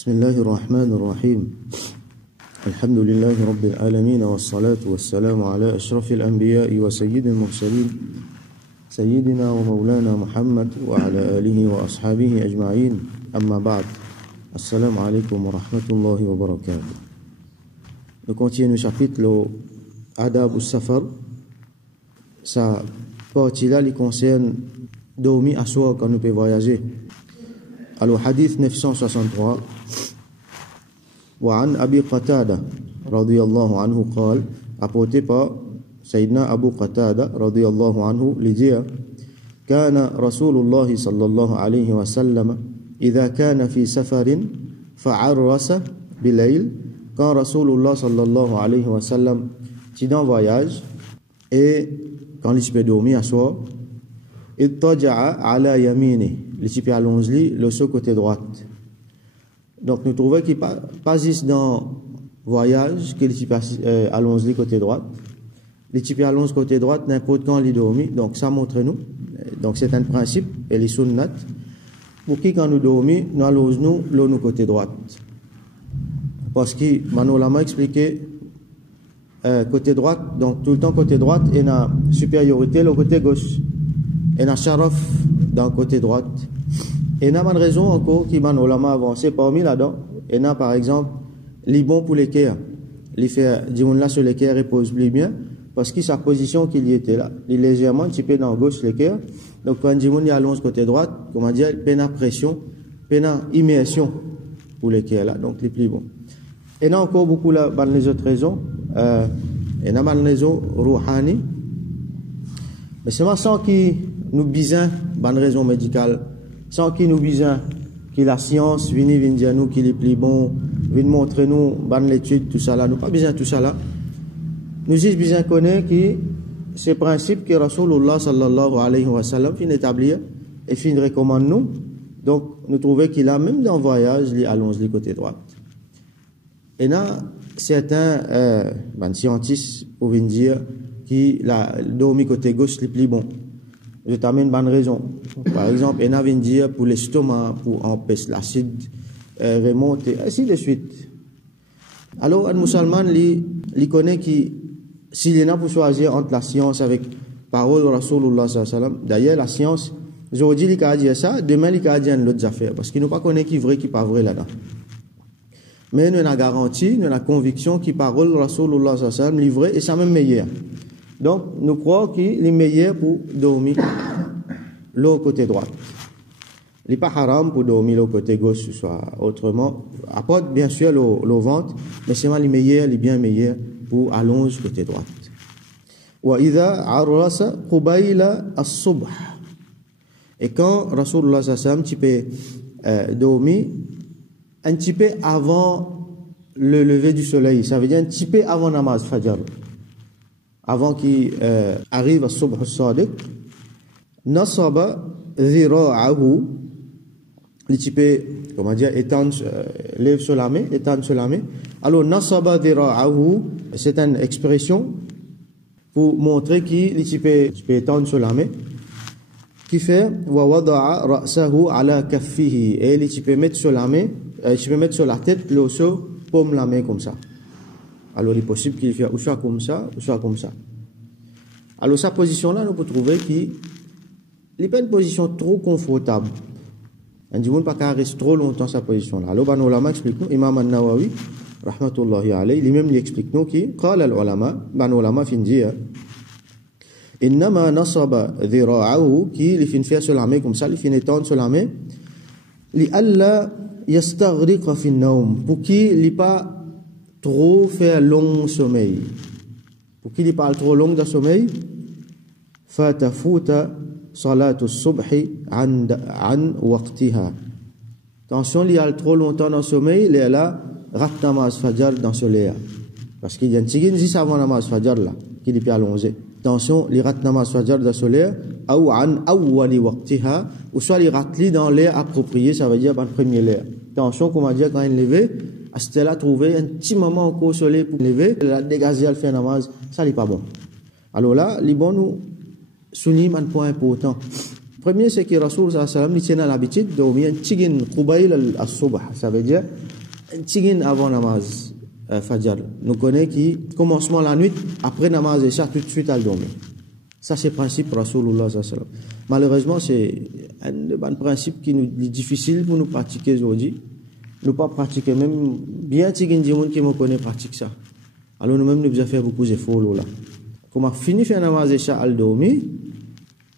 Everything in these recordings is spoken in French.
بسم الله الرحمن الرحيم الحمد لله رب العالمين والصلاة والسلام على أشرف الأنبياء وسيد المرسلين سيدنا ومولانا محمد وعلى آله وأصحابه أجمعين أما بعد السلام عليكم ورحمة الله وبركاته. Nous continuons le chapitre Adab al-Safar. Sa partie-là, il concerne dormir à soir quand nous pouvons voyager. Alors, hadith 963. وعن أبي قتادة رضي الله عنه قال, apporté par Sayyidina Abu Qatada رضي الله عنه, lui dire كان رسول الله صلى الله عليه وسلم إذا كان في سفر فعرس بالليل. Quand Rasulullah sallallahu alayhi wa sallam est en voyage et quand il peut dormir à soir, ittaja'a ala yamini, il peut allonger le côté droite. Donc nous trouvons qu'il pas juste dans voyage qu'il peut allonger le côté droite. Il peut allonger côté droite n'importe quand il dormit. Donc ça montre nous. Donc c'est un principe et les sunnat pour qui quand nous dormons nous allongeons le côté droite. Parce que Manoula m'a expliqué côté droite, donc tout le temps côté droite et la supériorité le côté gauche et la sharaf dans le côté droite. Et n'a pas de raison encore qui Manoula m'a avancé parmi là-dedans. Et n'a par exemple les bons pour l'équerre, les faire dire là sur l'équerre repose plus bien parce que sa position qu'il y était là, il est légèrement un petit peu dans gauche l'équerre. Donc quand Jimoun y allonge côté droite, comment dire, peine à pression, peine à immersion pour l'équerre là, donc les plus bons. Et il y a encore beaucoup là, dans les autres raisons. Et dans les raisons rouhani. Mais c'est sans qui nous besoin dans les raisons médicales, sans qui nous besoin que la science vienne dire nous qu'il est plus bon, vienne montrer nous dans l'étude, tout ça là. Nous pas besoin de tout ça là. Nous juste besoin de connaître que ces principes que Rasulullah sallallahu alayhi wa sallam fin établir et fin recommande nous. Donc nous trouvons qu'il a même dans le voyage, il allonge le côté droit. Et là, certains scientifiques peuvent dire que la dormir côté gauche est plus bon. Je t'amène une bonne raison. Par exemple, il y a dire pour l'estomac, pour empêcher l'acide remonter, ainsi de suite. Alors, un musulman, il connaît que s'il y en a pour choisir entre la science avec parole de Rasulullah sallallahu alayhi wa sallam, d'ailleurs, la science, aujourd'hui, il a dit ça, demain, il a dit une autre affaire, parce qu'il n'a pas connaît qui est vrai, qui n'est pas vrai là-dedans. Mais nous avons garanti, nous avons la conviction que parole de Rasulullah sallallahu alayhi wa sallam livrée et ça même meilleur. Donc, nous croyons qu'il est meilleur pour dormir le côté droit. Il n'est pas haram pour dormir le côté gauche, soit autrement. Apporte bien sûr le ventre, mais c'est mal meilleur, il est bien meilleur pour allonger le côté droit. وَإِذَا عَرَّسَ قُبَيْلَ الصُّبْحِ. Et quand Rasulullah sallallahu alayhi wa sallam peut dormir un petit peu avant le lever du soleil, ça veut dire un petit peu avant namaz fajr, avant qu'il arrive à subh al-sadiq, nasaba dhira'ahu, le petit peu, comment dire, étendre, lève sur la main, étendre sur la main. Alors nasaba dhira'ahu, c'est une expression pour montrer qu'il le petit peu étendre sur la main, qui fait wa wada'a ra'sahu ala kaffihi, et il petit peu mettre sur la main, je peux mettre sur la tête le seau, paume la main comme ça. Alors il est possible qu'il fasse ou soit comme ça, ou soit comme ça. Alors sa position là, nous pouvons trouver qu'il n'est pas une position trop confortable. On ne dit pas qu'il reste trop longtemps sa position là. Alors ben ulama explique nous, Imam An-Nawawi rahmatullahi alayhi, lui-même lui explique nous qui قال العلماء, ben ulama fin dire إنما نصب ذراعه qui il fin faire sur la main comme ça, il fin étendre sur la main لألا يستغرق في النوم, pour qu'il n'ait pas trop fait long sommeil, pour qu'il n'ait pas trop long de sommeil. فتفوت صلاة الصبح عن وقتها. Attention, il y a trop longtemps dans le sommeil, il est là, rat namaz fajr dans ce soleil. Parce qu'il y a un tigin juste avant namaz fajr là, qui est allongé. Attention, les rat namaz fajr dans ce soleil, ou an awwali waqtiha, ou soit les ratli dans l'air approprié, ça veut dire dans le premier l'air. Attention, comme on dit quand il levé, à ce là trouver un petit moment encore au soleil pour lever, la dégager à faire namaz, ça n'est pas bon. Alors là, les bons nous soulignent un point important. Premier, c'est que Rasul sallallahu alayhi wa sallam, il tient l'habitude de dormir un tigin qubayl al-subh, ça veut dire tigin avant namaz Fajr. Nous connaissons qui commencement la nuit, après namaz Isha, tout de suite à dormir. Ça, c'est le principe Rasulullah sallallahu alayhi wa sallam. Malheureusement, c'est un des principes qui nous est difficile pour nous pratiquer aujourd'hui. Nous pas pratiquer, même bien tigin du monde qui me connaît pratique ça. Alors nous-mêmes, nous devons faire beaucoup d'efforts là. Comment finir faire namaz Isha al dormir,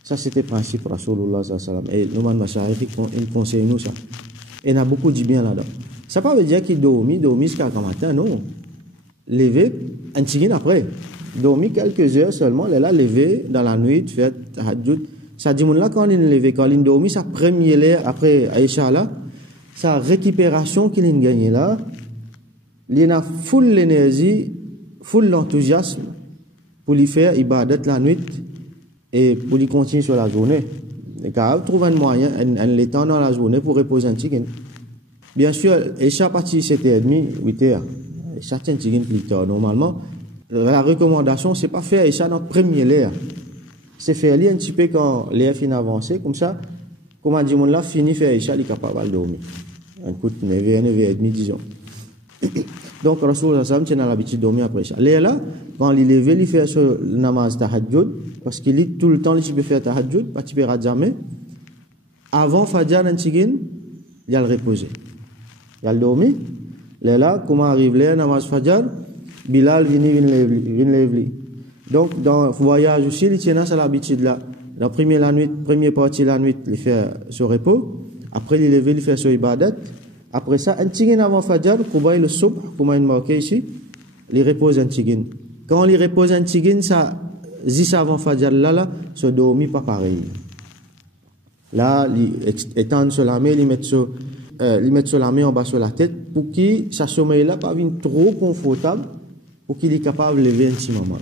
ça c'était le principe Rasulullah sallallahu alayhi wa sallam. Et nous, ils conseillent nous ça. Et il y a beaucoup de bien là-dedans. Ça ne veut pas dire qu'il dormit jusqu'à matin, non. Lever, un tigin après. Dormir quelques heures seulement, il est là, lever dans la nuit, faire tahajjud. Ça dit, là, quand il est levé, quand il est dormi, sa première heure après Aïcha là, sa récupération qu'il a gagné là, il a full l'énergie, full l'enthousiasme pour lui faire ibadat la nuit et pour lui continuer sur la journée. Et car il trouve un moyen, un temps dans la journée pour reposer un tigin. Bien sûr, Aïcha partie 7h30, 8h. Certains tigin plus tard. Normalement, la recommandation, c'est pas faire Aïcha dans la première heure. C'est faire un petit peu quand l'heure finit avancée, comme ça, comme on dit, on l'a fini faire Aïcha, il est capable de dormir. Un coup de 9h, 9h30, disons. Donc, Rasulullah sallam tient l'habitude de dormir après Aïcha. L'heure là, quand il est levé, il fait sur le namaz tahajjud, parce qu'il lit tout le temps, il peut faire tahajjud, pas il peut jamais. Avant Fajr, il a le reposer. Il a le dormir. Là, comment arrive l'heure, namaz Fajr, Bilal vient lever. Donc, dans le voyage aussi, il tient à l'habitude là. La première partie de la nuit, il fait son repos. Après, il est levé, il fait son ibadat. Après ça, un tigin avant Fajr, comme le soub, comme il marqué ici, il repose un tigin. Quand il repose un tigin, ça, 10 avant Fajr là, se dormit pas pareil. Là, il étend sur la main, il met sur la main en bas sur la tête, pour que sa sommeil là pas vienne trop confortable, pour qu'il est capable de lever un petit moment.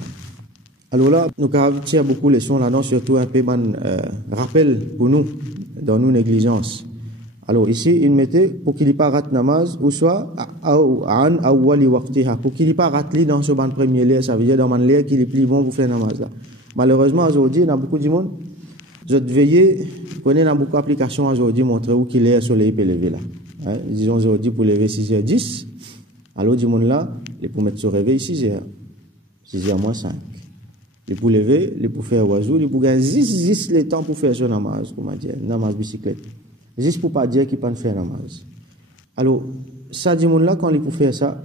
Alors là, nous avons beaucoup de leçons là-dedans, surtout un peu rappel pour nous, dans nos négligences. Alors ici, il mettait pour qu'il n'y ait pas rate namaz, ou soit an awwali waqtiha, pour qu'il n'y ait pas rate dans ce ban premier lait, ça veut dire dans man lait qu'il est plus bon pour faire namaz là. Malheureusement, aujourd'hui, il y a beaucoup de monde, je te veiller, connais dans beaucoup d'applications aujourd'hui, montrer où qu'il est le soleil peut lever là. Hein? Disons aujourd'hui pour lever 6h10, alors du monde là, il pour mettre son réveil 6h, 6h moins 5. Il pour lever, il pour faire oiseau, il pour gagner 10 le temps pour faire son namaz, comment dire, namaz bicyclette. Juste pour pas dire qu'il peut faire namaz. Alors, ça du monde là, quand il pour faire ça,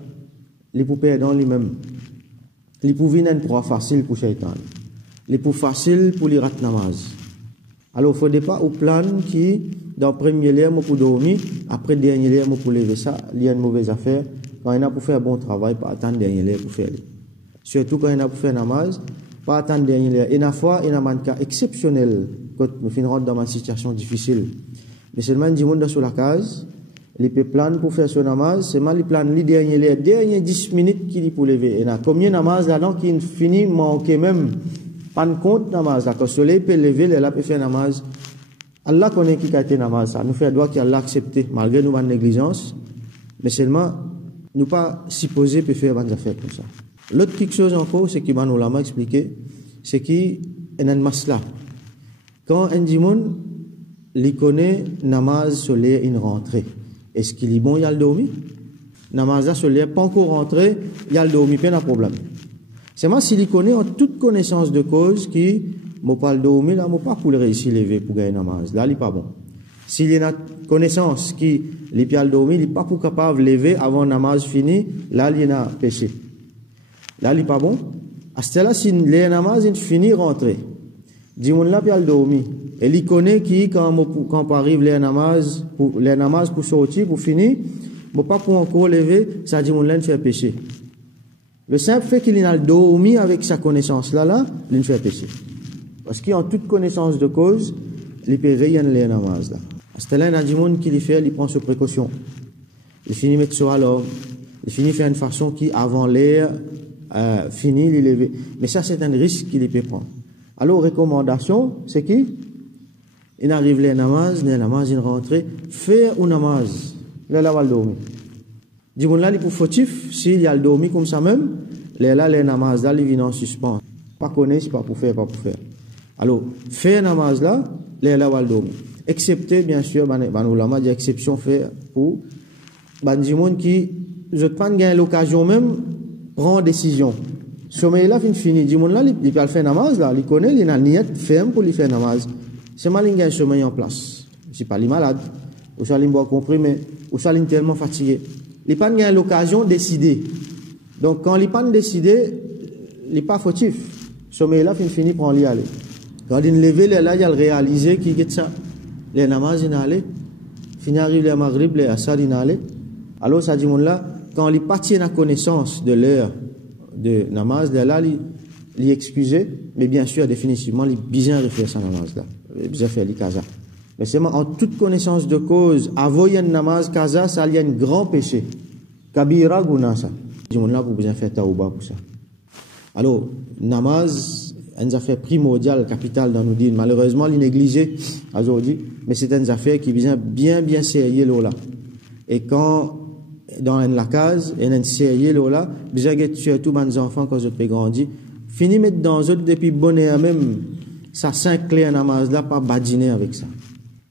il pour perdre dans lui-même. Il pour venir une proie facile pour Shaitan. Il pour facile pour les rate namaz. Alors, il ne faudrait pas au plan qui, dans le premier lieu, pour dormir, après le dernier lieu, pour lever ça, il y a une mauvaise affaire. Quand il y a pour faire un bon travail, pas attendre le dernier lieu pour faire. Surtout quand il y a pour faire namaz, pas attendre le dernier lieu. Et une fois, il y a un cas exceptionnel, quand nous finissons dans une situation difficile. Mais seulement, il dit, sur la case, il peut plan pour faire son namaz, seulement il plan les derniers 10 minutes qu'il pour lever. Et il y a combien de namaz là-dedans qui finit manquer même, pas de compte namaz là. Quand le soleil peut lever, il peut faire namaz. Allah connaît qui a été namaz, ça nous fait droit qu'Allah accepte, malgré nous, notre négligence. Mais seulement, nous pas supposé peut faire des affaires comme ça. L'autre quelque chose encore, c'est qu'il m'a nous l'a expliqué, c'est qu'il y a un masla. Quand un dimon, il connaît namaz solaire une rentrée. Est-ce qu'il est bon, il y a le dormi? Namaz solaire pas encore rentré, il y a le dormi, pas de problème. C'est moi s'il connaît en toute connaissance de cause qui moi pas le dormi là, moi pas pour le réussir lever pour gagner namaz. Là, il est pas bon. S'il y a une connaissance qui les pieds le dormi, il est pas pour capable de lever avant namaz fini, là il y a péché. Là, il est pas bon. À ce là si le namaz est fini rentrer. Dis-moi là puis le dormi. Et il connaît qui quand arrive les namaz pour sortir pour finir, moi pas pour encore lever, ça dit mon là fait péché. Le simple fait qu'il a dormi avec sa connaissance là, il fait péché. Parce qu'en toute connaissance de cause, il peut veiller les namaz là. À ce là, il y a du monde qui il prend ses précautions. Il finit mettre sur alors, il finit faire une façon qui avant l'air finit il lever. Mais ça c'est un risque qu'il peut prendre. Alors recommandation, c'est qui il arrive les namaz, il rentre, faire un namaz, là va le dormir. Du coup là il pour fautif, s'il y a le dormi comme ça même, là les namaz là il vient en suspens. Pas connaître, pas pour faire. Alors faire namaz là va le dormir. Excepté bien sûr, ban ulama dit exception fait pour ban du monde qui je pas gagne l'occasion même prendre décision. Sommeil là fini, dit mon là il peut faire namaz là, il connaît, il a niat ferme pour lui faire namaz. C'est mal il gagne sommeil en place. C'est pas les malade, ou ça il boit comprimé, ou ça il tellement fatigué. Il pas gagne l'occasion de décider. Donc quand il pas décidé, il pas fautif. Sommeil là fini prend lui aller. Quand il lever là, il a réalisé qu'il est ça. Les namaz il allait, fini arrive le maghrib, les asar il allait. Alors ça dit mon là, quand il pas tient la connaissance de l'heure de namaz, là il excusé, mais bien sûr définitivement il bien refaire sa namaz là, bien faire les kaza. Mais c'est en toute connaissance de cause, avant y a namaz kaza, ça il y a un grand péché. Kabira guna ça. Dit mon là pour bien faire tauba pour ça. Alors namaz une affaire primordiale, capitale dans nos dînes. Malheureusement, il est négligé aujourd'hui, mais c'est une affaire qui vient bien sérieux là. Et quand dans la case, et une sérieux là, bien que surtout les enfants quand ils ont grandi, fini mettre dans eux depuis bonheur même, ça s'inclait en namaz là, pas badiner avec ça.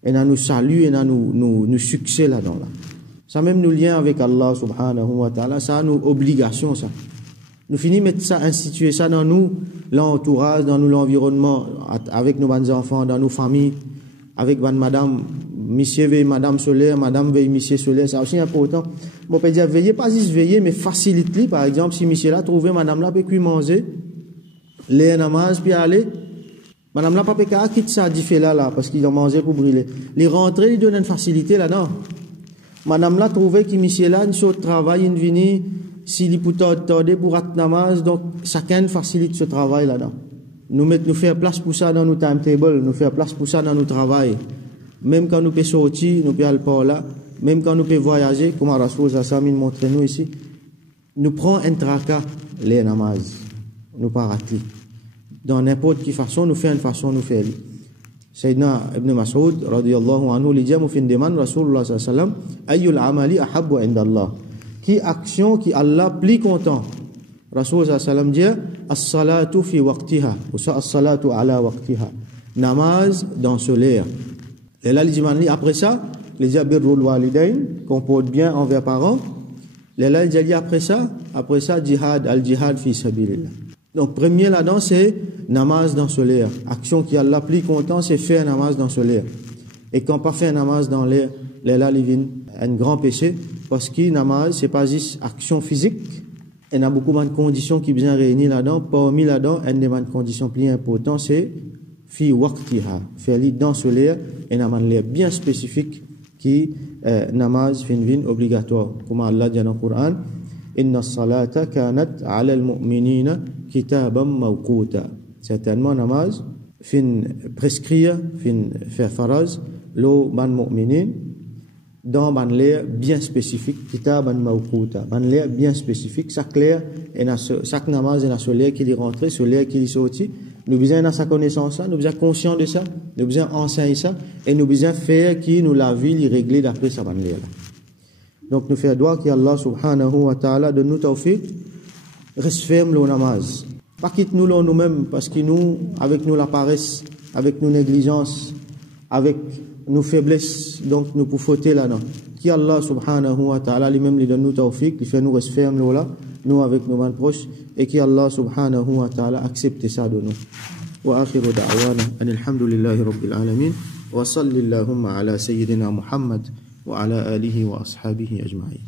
Et nous salue et nous succès là-dedans là. Ça même nous lien avec Allah subhanahu wa ta'ala, ça a nous obligation ça. Nous finissons mettre ça, instituer ça dans nous, l'entourage, dans nous l'environnement, avec nos enfants, dans nos familles, avec madame, monsieur veille madame solaire, madame veille monsieur solaire, c'est aussi important. Bon, on peut dire veiller, pas juste veiller, mais facilite-le. Par exemple, si monsieur là trouve madame là, peut cuire manger, les namaz, puis aller, madame là, pas peut quitter ça, dit fait là, parce qu'il a mangé pour brûler. Les rentrer, il donne une facilité là-dedans. Madame là trouve que monsieur là, une chose de travail, une vini, s'il peut tarder pour être namaz, donc chacun facilite ce travail là-dedans. Nous faire place pour ça dans nos timetable, nous faire place pour ça dans nos travail. Même quand nous pouvons sortir, nous pouvons aller par là, même quand nous pouvons voyager, comme Rasoul Zassamine montre nous ici, nous prenons un tracas, les namaz, nous pas rater. Dans n'importe quelle façon, nous faisons une façon, nous faisons. Sayyidina Ibn Mas'ud, radiyallahu anhu, il dit, nous faisons demande, Rasulullah sallallahu alayhi wa sallam, ayyul amali ahabbu inda Allah. Qui action qui Allah plus content. Rasul sallallahu alayhi wa sallam dit as-salatu fi waqtiha ou ça as-salatu ala waqtiha. Namaz dans ce l'air. Et là il dit après ça, il dit birrul walidain, comporte bien envers parents. Et là il dit après ça jihad al-jihad fi sabilillah. Donc premier là-dedans c'est namaz dans ce l'air. Action qui Allah plus content c'est faire namaz dans ce l'air. Et quand pas faire namaz dans l'air, là il vient un grand péché. Parce que namaz, c'est pas juste action physique. Il y a beaucoup de conditions qui viennent réunir là-dedans. Parmi là-dedans, une des conditions plus importantes, c'est fi waqtiha. Faire dans ce l'air, et un l'air bien spécifique qui namaz fin obligatoire. Comme Allah dit dans le Coran, Inna salata kanat ala al-mu'minina kitaban mawquta. Certainement, namaz fin prescrire, fin faire faraz, lo ban mu'minin, dans ban l'air bien spécifique, kitaban mawquta, ban l'air bien spécifique, ça clair, et chaque namaz et ce l'air qui est rentré, ce l'air qui est sorti, nous besoin de sa connaissance ça, nous besoin conscient de ça, nous besoin enseigner ça, et nous besoin faire qui nous la vie, les régler d'après sa ban l'air là. Donc nous faisons droit qu'Allah subhanahu wa ta'ala de nous tawfiq, reste ferme le namaz. Pas quitte nous nous-mêmes, parce que nous, avec nous la paresse, avec nos négligences, avec nos faiblesses, donc nous pouvons fauter là-dedans. Qui Allah subhanahu wa ta'ala lui-même lui donne nous tawfiq, lui fait nous rester fermes là, nous avec nos mains proches, et qui Allah subhanahu wa ta'ala accepte ça de nous. Wa akhiru da'wana, alhamdulillahi rabbil alamin, wa salli allahumma ala sayyidina Muhammad, wa ala alihi wa ashabihi ajma'in.